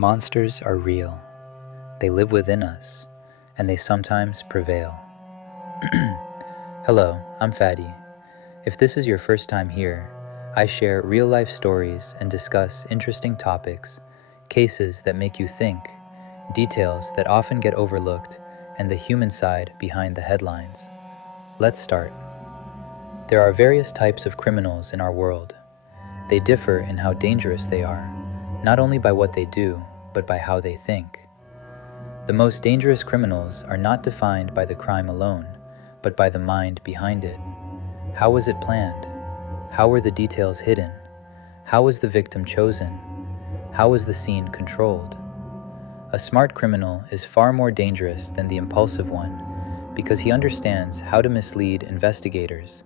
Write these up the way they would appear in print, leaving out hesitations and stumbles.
Monsters are real. They live within us, and they sometimes prevail. Hello, I'm Fatty. If this is your first time here, I share real-life stories and discuss interesting topics, cases that make you think, details that often get overlooked, and the human side behind the headlines. Let's start. There are various types of criminals in our world. They differ in how dangerous they are, not only by what they do, but by how they think. The most dangerous criminals are not defined by the crime alone, but by the mind behind it. How was it planned? How were the details hidden? How was the victim chosen? How was the scene controlled? A smart criminal is far more dangerous than the impulsive one because he understands how to mislead investigators,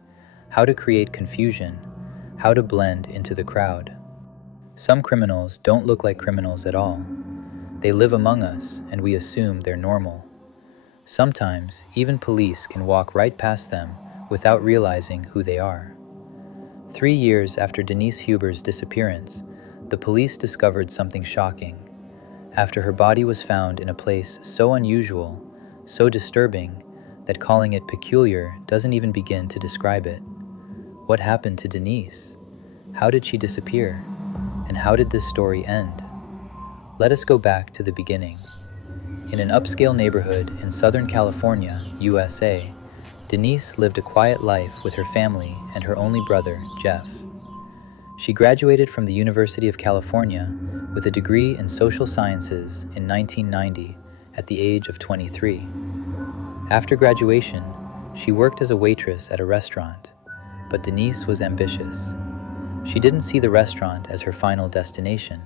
how to create confusion, how to blend into the crowd. Some criminals don't look like criminals at all. They live among us and we assume they're normal. Sometimes, even police can walk right past them without realizing who they are. 3 years after Denise Huber's disappearance, the police discovered something shocking. After her body was found in a place so unusual, so disturbing, that calling it peculiar doesn't even begin to describe it. What happened to Denise? How did she disappear? And how did this story end? Let us go back to the beginning. In an upscale neighborhood in Southern California, USA, Denise lived a quiet life with her family and her only brother, Jeff. She graduated from the University of California with a degree in social sciences in 1990 at the age of 23. After graduation, she worked as a waitress at a restaurant, but Denise was ambitious. She didn't see the restaurant as her final destination.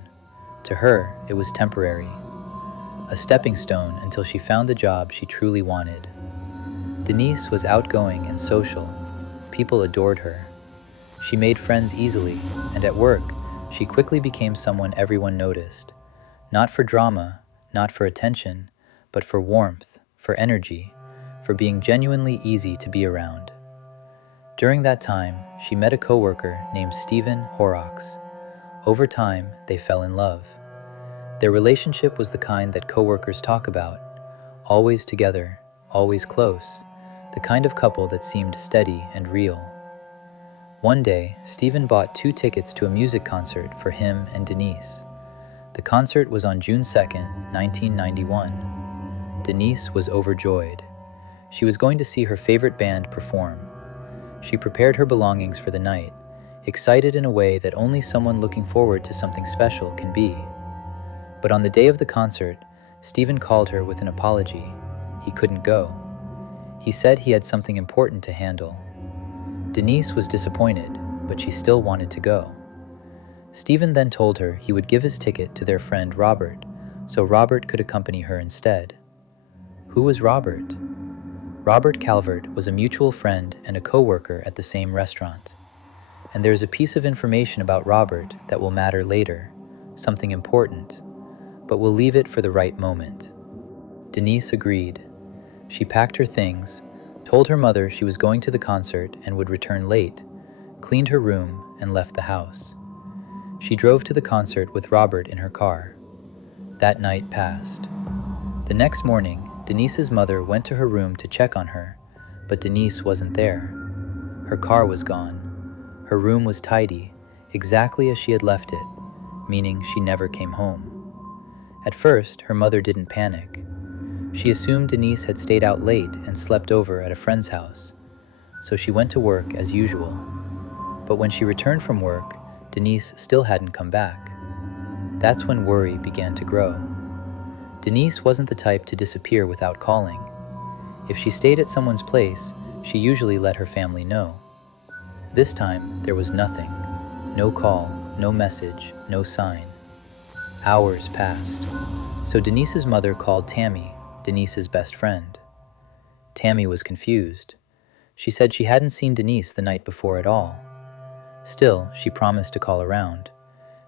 To her, it was temporary, a stepping stone until she found the job she truly wanted. Denise was outgoing and social. People adored her. She made friends easily, and at work, she quickly became someone everyone noticed. Not for drama, not for attention, but for warmth, for energy, for being genuinely easy to be around. During that time, she met a coworker named Stephen Horrocks. Over time, they fell in love. Their relationship was the kind that coworkers talk about, always together, always close, the kind of couple that seemed steady and real. One day, Stephen bought 2 tickets to a music concert for him and Denise. The concert was on June 2nd, 1991. Denise was overjoyed. She was going to see her favorite band perform. She prepared her belongings for the night, excited in a way that only someone looking forward to something special can be. But on the day of the concert, Stephen called her with an apology. He couldn't go. He said he had something important to handle. Denise was disappointed, but she still wanted to go. Stephen then told her he would give his ticket to their friend Robert, so Robert could accompany her instead. Who was Robert? Robert Calvert was a mutual friend and a co-worker at the same restaurant. And there's a piece of information about Robert that will matter later, something important, but we'll leave it for the right moment. Denise agreed. She packed her things, told her mother she was going to the concert and would return late, cleaned her room, and left the house. She drove to the concert with Robert in her car. That night passed. The next morning, Denise's mother went to her room to check on her, but Denise wasn't there. Her car was gone. Her room was tidy, exactly as she had left it, meaning she never came home. At first, her mother didn't panic. She assumed Denise had stayed out late and slept over at a friend's house, so she went to work as usual. But when she returned from work, Denise still hadn't come back. That's when worry began to grow. Denise wasn't the type to disappear without calling. If she stayed at someone's place, she usually let her family know. This time, there was nothing. No call, no message, no sign. Hours passed. So Denise's mother called Tammy, Denise's best friend. Tammy was confused. She said she hadn't seen Denise the night before at all. Still, she promised to call around.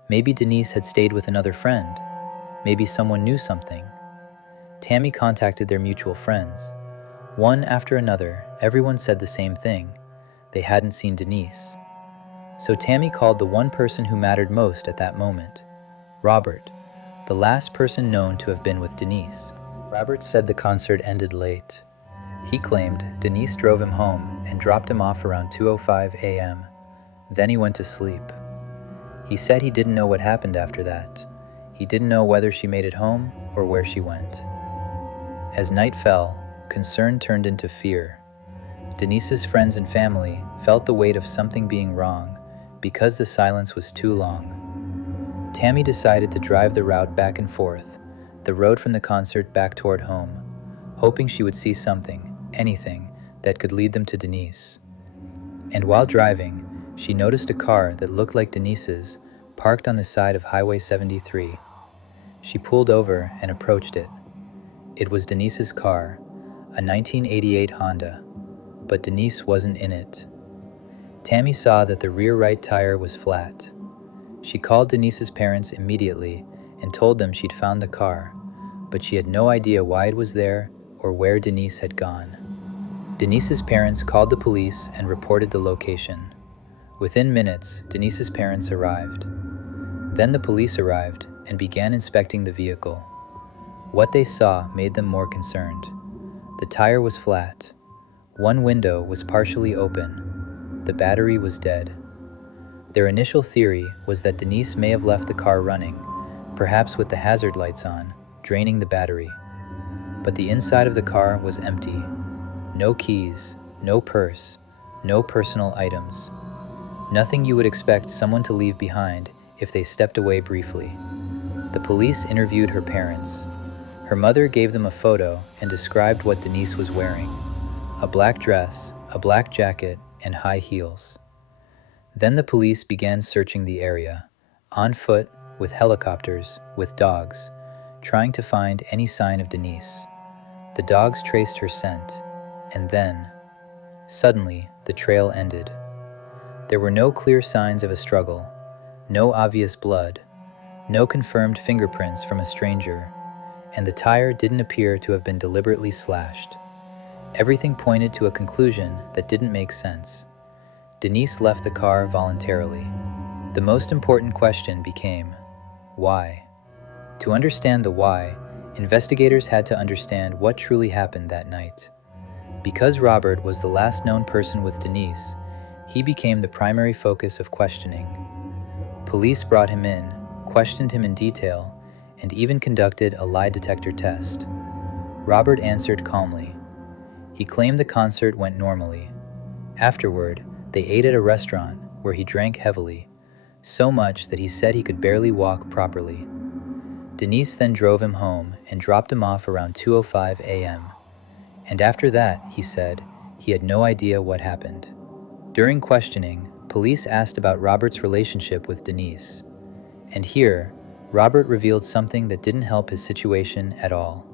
Maybe Denise had stayed with another friend. Maybe someone knew something. Tammy contacted their mutual friends. One after another, everyone said the same thing. They hadn't seen Denise. So Tammy called the one person who mattered most at that moment, Robert, the last person known to have been with Denise. Robert said the concert ended late. He claimed Denise drove him home and dropped him off around 2:05 a.m. Then he went to sleep. He said he didn't know what happened after that. He didn't know whether she made it home or where she went. As night fell, concern turned into fear. Denise's friends and family felt the weight of something being wrong because the silence was too long. Tammy decided to drive the route back and forth, the road from the concert back toward home, hoping she would see something, anything, that could lead them to Denise. And while driving, she noticed a car that looked like Denise's parked on the side of Highway 73. She pulled over and approached it. It was Denise's car, a 1988 Honda, but Denise wasn't in it. Tammy saw that the rear right tire was flat. She called Denise's parents immediately and told them she'd found the car, but she had no idea why it was there or where Denise had gone. Denise's parents called the police and reported the location. Within minutes, Denise's parents arrived. Then the police arrived and began inspecting the vehicle. What they saw made them more concerned. The tire was flat. One window was partially open. The battery was dead. Their initial theory was that Denise may have left the car running, perhaps with the hazard lights on, draining the battery. But the inside of the car was empty. No keys, no purse, no personal items. Nothing you would expect someone to leave behind if they stepped away briefly. The police interviewed her parents. Her mother gave them a photo and described what Denise was wearing: a black dress, a black jacket, and high heels. Then the police began searching the area, on foot, with helicopters, with dogs, trying to find any sign of Denise. The dogs traced her scent, and then, suddenly, the trail ended. There were no clear signs of a struggle, no obvious blood, no confirmed fingerprints from a stranger, and the tire didn't appear to have been deliberately slashed. Everything pointed to a conclusion that didn't make sense. Denise left the car voluntarily. The most important question became, why? To understand the why, investigators had to understand what truly happened that night. Because Robert was the last known person with Denise, he became the primary focus of questioning. Police brought him in, questioned him in detail, and even conducted a lie detector test. Robert answered calmly. He claimed the concert went normally. Afterward, they ate at a restaurant where he drank heavily, so much that he said he could barely walk properly. Denise then drove him home and dropped him off around 2:05 a.m. And after that, he said, he had no idea what happened. During questioning, police asked about Robert's relationship with Denise. And here, Robert revealed something that didn't help his situation at all.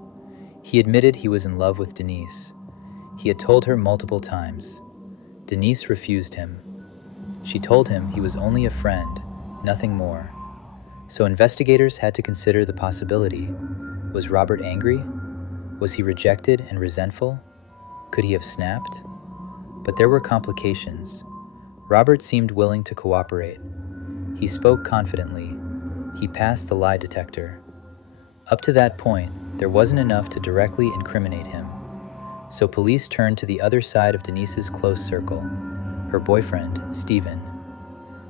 He admitted he was in love with Denise. He had told her multiple times. Denise refused him. She told him he was only a friend, nothing more. So investigators had to consider the possibility. Was Robert angry? Was he rejected and resentful? Could he have snapped? But there were complications. Robert seemed willing to cooperate. He spoke confidently. He passed the lie detector. Up to that point, there wasn't enough to directly incriminate him. So police turned to the other side of Denise's close circle, her boyfriend, Stephen.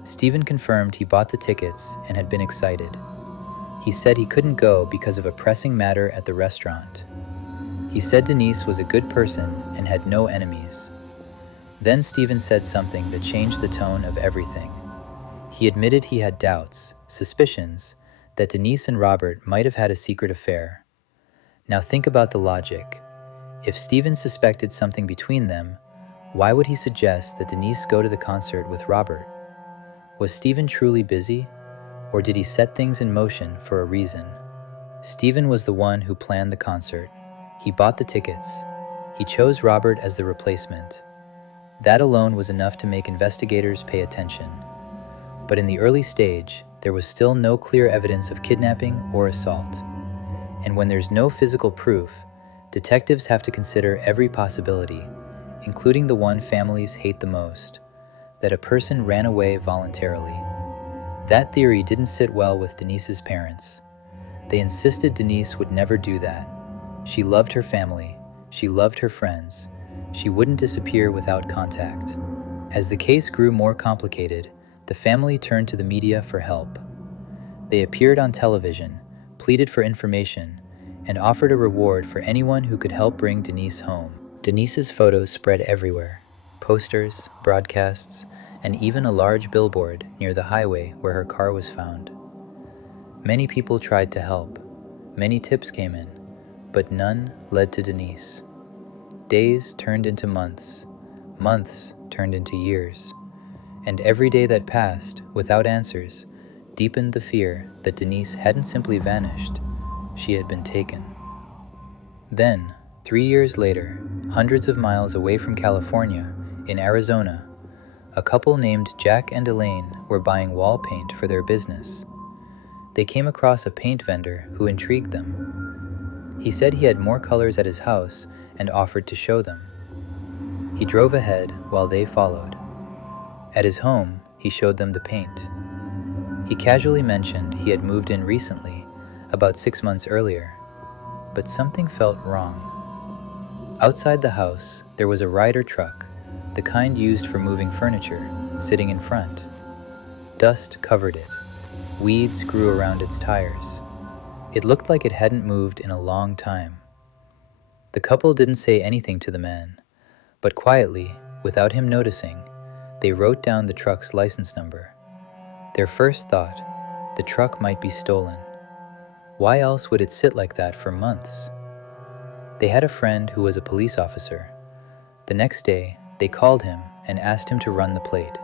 Stephen confirmed he bought the tickets and had been excited. He said he couldn't go because of a pressing matter at the restaurant. He said Denise was a good person and had no enemies. Then Stephen said something that changed the tone of everything. He admitted he had doubts, suspicions, that Denise and Robert might have had a secret affair. Now think about the logic. If Stephen suspected something between them, why would he suggest that Denise go to the concert with Robert? Was Stephen truly busy, or did he set things in motion for a reason? Stephen was the one who planned the concert. He bought the tickets. He chose Robert as the replacement. That alone was enough to make investigators pay attention. But in the early stage, there was still no clear evidence of kidnapping or assault. And when there's no physical proof, detectives have to consider every possibility, including the one families hate the most, that a person ran away voluntarily. That theory didn't sit well with Denise's parents. They insisted Denise would never do that. She loved her family, she loved her friends, she wouldn't disappear without contact. As the case grew more complicated, the family turned to the media for help. They appeared on television, pleaded for information, and offered a reward for anyone who could help bring Denise home. Denise's photos spread everywhere: posters, broadcasts, and even a large billboard near the highway where her car was found. Many people tried to help. Many tips came in, but none led to Denise. Days turned into months, months turned into years, and every day that passed without answers deepened the fear that Denise hadn't simply vanished, she had been taken. Then, 3 years later, hundreds of miles away from California, in Arizona, a couple named Jack and Elaine were buying wall paint for their business. They came across a paint vendor who intrigued them. He said he had more colors at his house and offered to show them. He drove ahead while they followed. At his home, he showed them the paint. He casually mentioned he had moved in recently, about 6 months earlier, but something felt wrong. Outside the house, there was a Ryder truck, the kind used for moving furniture, sitting in front. Dust covered it. Weeds grew around its tires. It looked like it hadn't moved in a long time. The couple didn't say anything to the man, but quietly, without him noticing, they wrote down the truck's license number. Their first thought, the truck might be stolen. Why else would it sit like that for months? They had a friend who was a police officer. The next day, they called him and asked him to run the plate.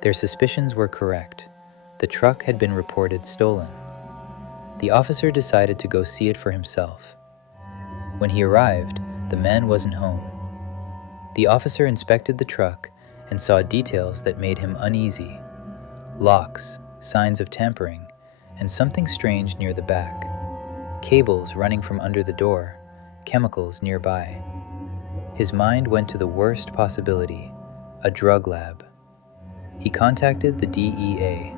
Their suspicions were correct. The truck had been reported stolen. The officer decided to go see it for himself. When he arrived, the man wasn't home. The officer inspected the truck and saw details that made him uneasy. Locks, signs of tampering, and something strange near the back. Cables running from under the door, chemicals nearby. His mind went to the worst possibility, a drug lab. He contacted the DEA.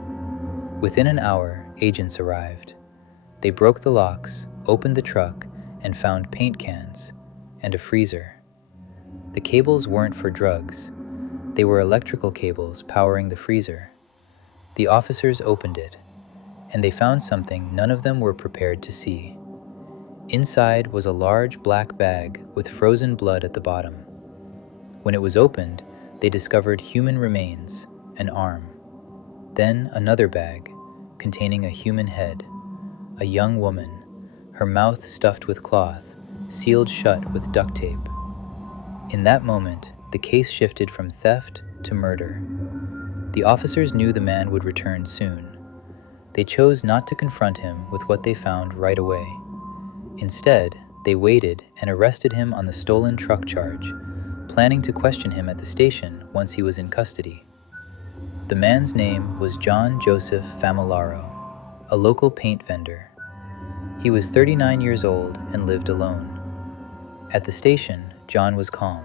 Within an hour, agents arrived. They broke the locks, opened the truck, and found paint cans and a freezer. The cables weren't for drugs. They were electrical cables powering the freezer. The officers opened it, and they found something none of them were prepared to see. Inside was a large black bag with frozen blood at the bottom. When it was opened, they discovered human remains, an arm. Then another bag, containing a human head, a young woman, her mouth stuffed with cloth, sealed shut with duct tape. In that moment, the case shifted from theft to murder. The officers knew the man would return soon. They chose not to confront him with what they found right away. Instead, they waited and arrested him on the stolen truck charge, planning to question him at the station once he was in custody. The man's name was John Joseph Famularo, a local paint vendor. He was 39 years old and lived alone. At the station, John was calm.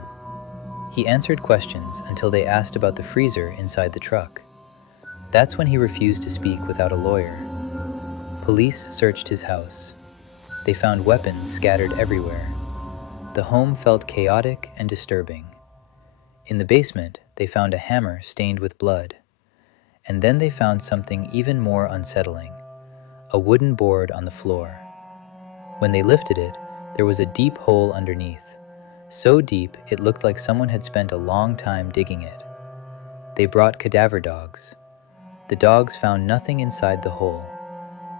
He answered questions until they asked about the freezer inside the truck. That's when he refused to speak without a lawyer. Police searched his house. They found weapons scattered everywhere. The home felt chaotic and disturbing. In the basement, they found a hammer stained with blood. And then they found something even more unsettling, a wooden board on the floor. When they lifted it, there was a deep hole underneath, so deep it looked like someone had spent a long time digging it. They brought cadaver dogs. The dogs found nothing inside the hole,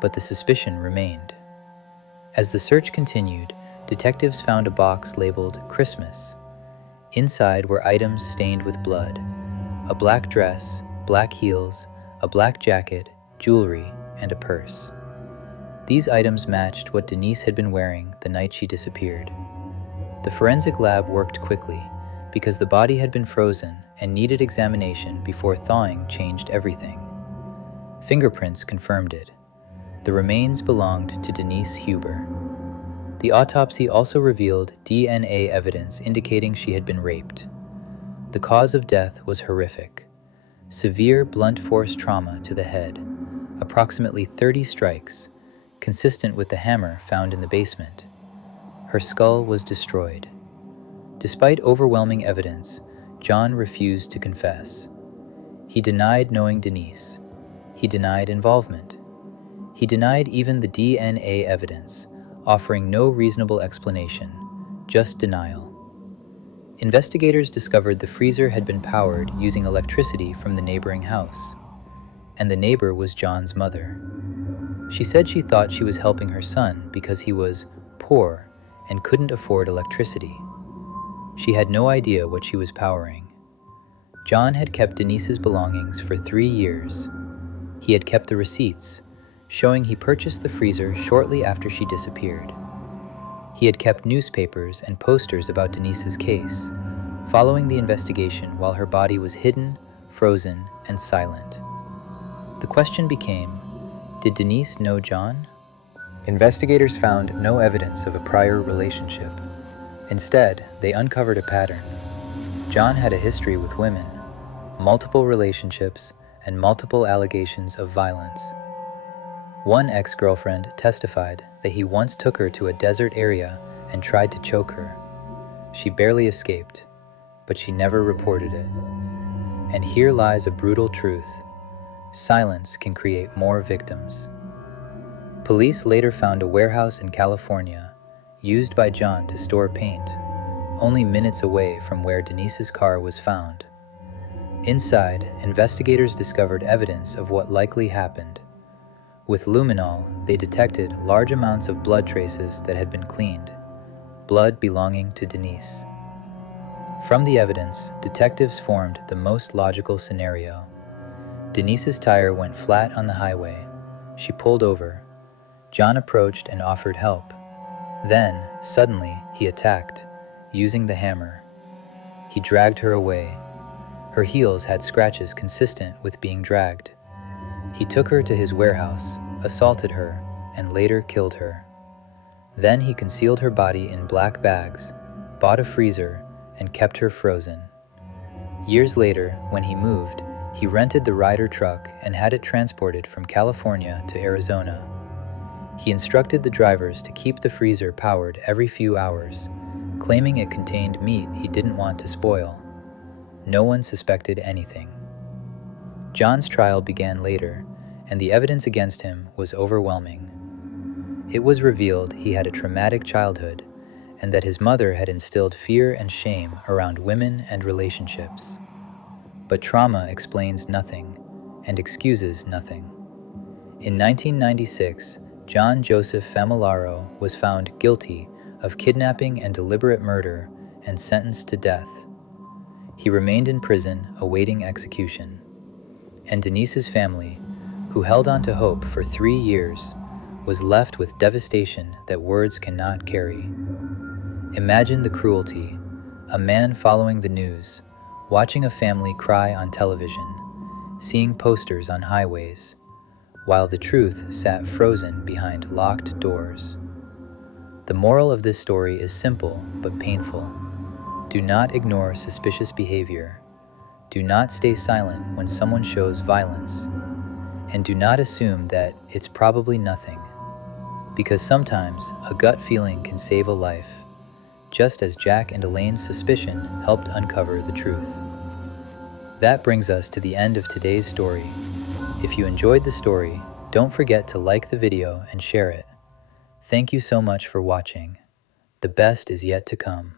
but the suspicion remained. As the search continued, detectives found a box labeled Christmas. Inside were items stained with blood: a black dress, black heels, a black jacket, jewelry, and a purse. These items matched what Denise had been wearing the night she disappeared. The forensic lab worked quickly because the body had been frozen and needed examination before thawing changed everything. Fingerprints confirmed it. The remains belonged to Denise Huber. The autopsy also revealed DNA evidence indicating she had been raped. The cause of death was horrific: severe blunt force trauma to the head, approximately 30 strikes, consistent with the hammer found in the basement. Her skull was destroyed. Despite overwhelming evidence, John refused to confess. He denied knowing Denise. He denied involvement. He denied even the DNA evidence, offering no reasonable explanation, just denial. Investigators discovered the freezer had been powered using electricity from the neighboring house, and the neighbor was John's mother. She said she thought she was helping her son because he was poor and couldn't afford electricity. She had no idea what she was powering. John had kept Denise's belongings for 3 years. He had kept the receipts, showing he purchased the freezer shortly after she disappeared. He had kept newspapers and posters about Denise's case, following the investigation while her body was hidden, frozen, and silent. The question became, did Denise know John? Investigators found no evidence of a prior relationship. Instead, they uncovered a pattern. John had a history with women, multiple relationships, and multiple allegations of violence. One ex-girlfriend testified that he once took her to a desert area and tried to choke her. She barely escaped, but she never reported it. And here lies a brutal truth. Silence can create more victims. Police later found a warehouse in California, used by John to store paint, only minutes away from where Denise's car was found. Inside, investigators discovered evidence of what likely happened. With luminol, they detected large amounts of blood traces that had been cleaned, blood belonging to Denise. From the evidence, detectives formed the most logical scenario. Denise's tire went flat on the highway. She pulled over. John approached and offered help. Then, suddenly, he attacked, using the hammer. He dragged her away. Her heels had scratches consistent with being dragged. He took her to his warehouse, assaulted her, and later killed her. Then he concealed her body in black bags, bought a freezer, and kept her frozen. Years later, when he moved, he rented the Ryder truck and had it transported from California to Arizona. He instructed the drivers to keep the freezer powered every few hours, claiming it contained meat he didn't want to spoil. No one suspected anything. John's trial began later, and the evidence against him was overwhelming. It was revealed he had a traumatic childhood, and that his mother had instilled fear and shame around women and relationships. But trauma explains nothing, and excuses nothing. In 1996, John Joseph Famularo was found guilty of kidnapping and deliberate murder and sentenced to death. He remained in prison awaiting execution. And Denise's family, who held on to hope for 3 years, was left with devastation that words cannot carry. Imagine the cruelty: a man following the news, watching a family cry on television, seeing posters on highways, while the truth sat frozen behind locked doors. The moral of this story is simple but painful. Do not ignore suspicious behavior. Do not stay silent when someone shows violence. And do not assume that it's probably nothing, because sometimes a gut feeling can save a life, just as Jack and Elaine's suspicion helped uncover the truth. That brings us to the end of today's story. If you enjoyed the story, don't forget to like the video and share it. Thank you so much for watching. The best is yet to come.